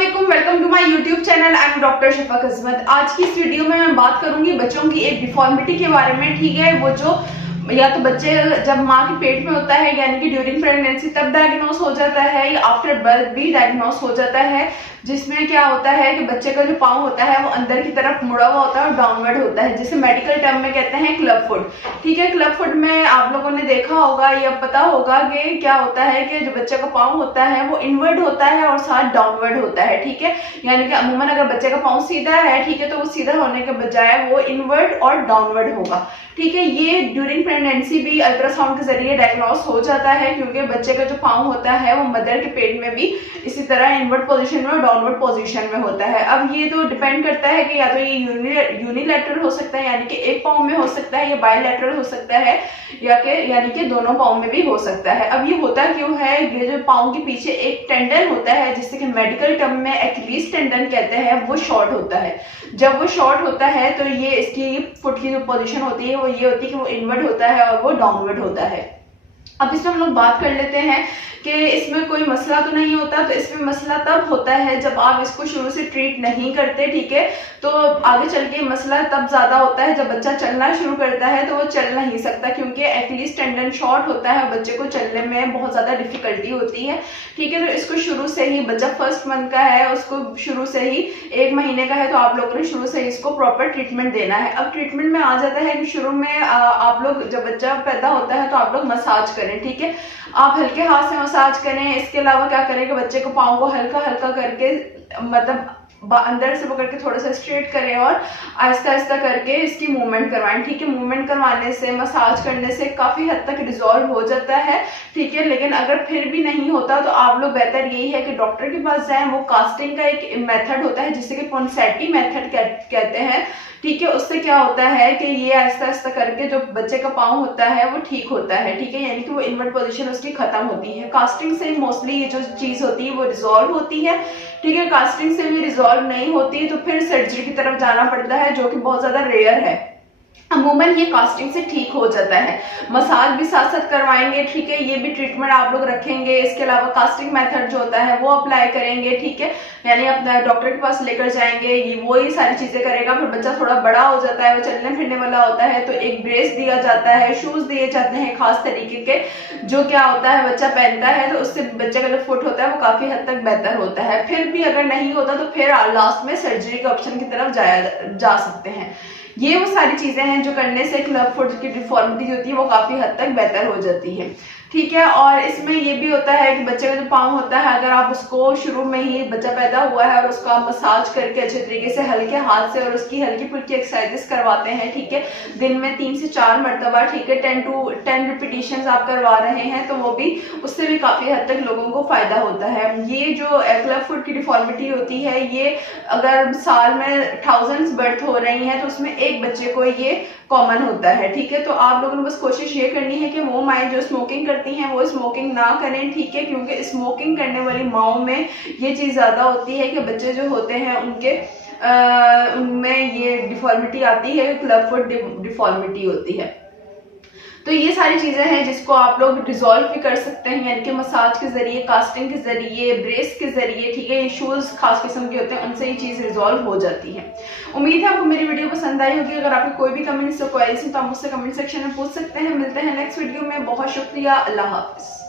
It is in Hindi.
अस्सलामुअलैकुम, welcome to my YouTube channel. I am doctor Shafa Kasmat. आज की इस वीडियो में मैं बात करूंगी बच्चों की एक डिफॉर्मिटी के बारे में। ठीक है, वो जो या तो बच्चे जब माँ के पेट में होता है यानी कि ड्यूरिंग प्रेगनेंसी तब डायग्नोस हो जाता है या आफ्टर बर्थ भी डायग्नोस हो जाता है, जिसमें क्या होता है कि बच्चे का जो पाँव होता है वो अंदर की तरफ मुड़ा हुआ होता है और डाउनवर्ड होता है, जिसे मेडिकल टर्म में कहते हैं क्लब फुट। ठीक है, क्लब फुट में आप लोगों ने देखा होगा या पता होगा कि क्या होता है कि जो बच्चे का पाँव होता है वो इनवर्ड होता है और साथ डाउनवर्ड होता है। ठीक है, यानी कि अमूमन अगर बच्चे का पाँव सीधा है, ठीक है, तो वो सीधा होने के बजाय वो इनवर्ड और डाउनवर्ड होगा। ठीक है, ये ड्यूरिंग प्रेगनेंसी भी अल्ट्रासाउंड के जरिए डायग्नोस हो जाता है, क्योंकि बच्चे का जो पाँव होता है वो मदर के पेट में भी इसी तरह इनवर्ड पोजीशन में और डाउनवर्ड पोजीशन में होता है। अब ये तो डिपेंड करता है कि या तो ये यूनिलैटरल हो सकता है यानी कि एक पाँव में हो सकता है, या बायलैटरल हो सकता है यानी कि दोनों पाँव में भी हो सकता है। अब ये होता क्यों है? ये जो पाँव के पीछे एक टेंडन होता है जिससे कि मेडिकल टर्म में एक्लीस टेंडन कहते हैं, वो शॉर्ट होता है। जब वो शॉर्ट होता है तो ये इसकी फुट की जो पोजीशन होती है वो ये होती है कि वो इनवर्ड होता है और वो डाउनवर्ड होता है। अब इसमें हम लोग बात कर लेते हैं कि इसमें कोई मसला तो नहीं होता। तो इसमें मसला तब होता है जब आप इसको शुरू से ट्रीट नहीं करते। ठीक है, तो आगे चल के मसला तब ज्यादा होता है जब बच्चा चलना शुरू करता है तो वो चल नहीं सकता, क्योंकि एक्लीस टेंडन शॉर्ट होता है, बच्चे को चलने में बहुत ज्यादा डिफिकल्टी होती है। ठीक है, तो इसको शुरू से ही, बच्चा फर्स्ट मंथ का है उसको शुरू से ही, 1 महीने का है तो आप लोगों ने शुरू से इसको प्रॉपर ट्रीटमेंट देना है। अब ट्रीटमेंट में आ जाता है कि शुरू में आप लोग जब बच्चा पैदा होता है तो आप लोग मसाज करें। ठीक है, आप हल्के हाथ से मसाज करें। इसके अलावा क्या करें कि बच्चे को पाँव को हल्का हल्का करके, मतलब अंदर से पकड़ के थोड़ा सा स्ट्रेट करें और आहिस्ता आहिस्ता करके इसकी मूवमेंट करवाएं। ठीक है, मूवमेंट करवाने से, मसाज करने से काफी हद तक रिजॉल्व हो जाता है। ठीक है, लेकिन अगर फिर भी नहीं होता तो आप लोग बेहतर यही है कि डॉक्टर के पास जाएं। वो कास्टिंग का एक मेथड होता है जिसे कि पोंसेटी मेथड कहते हैं। ठीक है, उससे क्या होता है कि ये आहिस्ता आहिस्ता करके जो बच्चे का पाँव होता है वो ठीक होता है। ठीक है, यानी कि वो इनवर्ट पोजीशन उसकी खत्म होती है। कास्टिंग से मोस्टली ये जो चीज होती है वो रिजॉल्व होती है। ठीक है, कास्टिंग से भी रिजॉल्व नहीं होती तो फिर सर्जरी की तरफ जाना पड़ता है, जो कि बहुत ज्यादा रेयर है। अमूमन ये कास्टिंग से ठीक हो जाता है। मसाज भी साथ साथ करवाएंगे। ठीक है, ये भी ट्रीटमेंट आप लोग रखेंगे। इसके अलावा कास्टिंग मेथड जो होता है वो अप्लाई करेंगे। ठीक है, यानी अपना डॉक्टर के पास लेकर जाएंगे, वो ही सारी चीजें करेगा। फिर बच्चा थोड़ा बड़ा हो जाता है, वो चलने फिरने वाला होता है तो एक ब्रेस दिया जाता है, शूज दिए जाते हैं खास तरीके के, जो क्या होता है बच्चा पहनता है तो उससे बच्चे का जो फुट होता है वो काफी हद तक बेहतर होता है। फिर भी अगर नहीं होता तो फिर लास्ट में सर्जरी के ऑप्शन की तरफ जा सकते हैं। ये वो सारी चीजें हैं जो करने से क्लब फुट की डिफॉर्मिटी होती है वो काफी हद तक बेहतर हो जाती है। ठीक है, और इसमें ये भी होता है कि बच्चे का जो पाँव होता है, अगर आप उसको शुरू में ही, बच्चा पैदा हुआ है और उसको आप मसाज करके अच्छे तरीके से हल्के हाथ से और उसकी हल्की फुल्की एक्सरसाइजेस करवाते हैं। ठीक है, दिन में 3 से 4 मरतबा, ठीक है, 10 रिपीटिशंस आप करवा रहे हैं तो वो भी, उससे भी काफी हद तक लोगों को फायदा होता है। ये जो क्लब फुट की डिफॉर्मिटी होती है, ये अगर साल में थाउजेंड्स बर्थ हो रही है तो उसमें एक बच्चे को ये कॉमन होता है। ठीक है, तो आप लोगों ने बस कोशिश ये करनी है कि वो माएँ जो स्मोकिंग करती हैं वो स्मोकिंग ना करें। ठीक है, क्योंकि स्मोकिंग करने वाली माओं में ये चीज ज्यादा होती है कि बच्चे जो होते हैं उनके उनमें ये डिफॉर्मिटी आती है, क्लब फुट डिफॉर्मिटी होती है। तो ये सारी चीजें हैं जिसको आप लोग रिजॉल्व भी कर सकते हैं, यानी कि मसाज के जरिए, कास्टिंग के जरिए, ब्रेस के जरिए। ठीक है, ये शूज खास किस्म के होते हैं, उनसे ये चीज रिजॉल्व हो जाती है। उम्मीद है आपको मेरी वीडियो पसंद आई होगी। अगर आपको कोई भी कमेंट्स या क्वेरीज है तो आप मुझसे कमेंट सेक्शन में पूछ सकते हैं। मिलते हैं नेक्स्ट वीडियो में। बहुत शुक्रिया, अल्लाह हाफिज।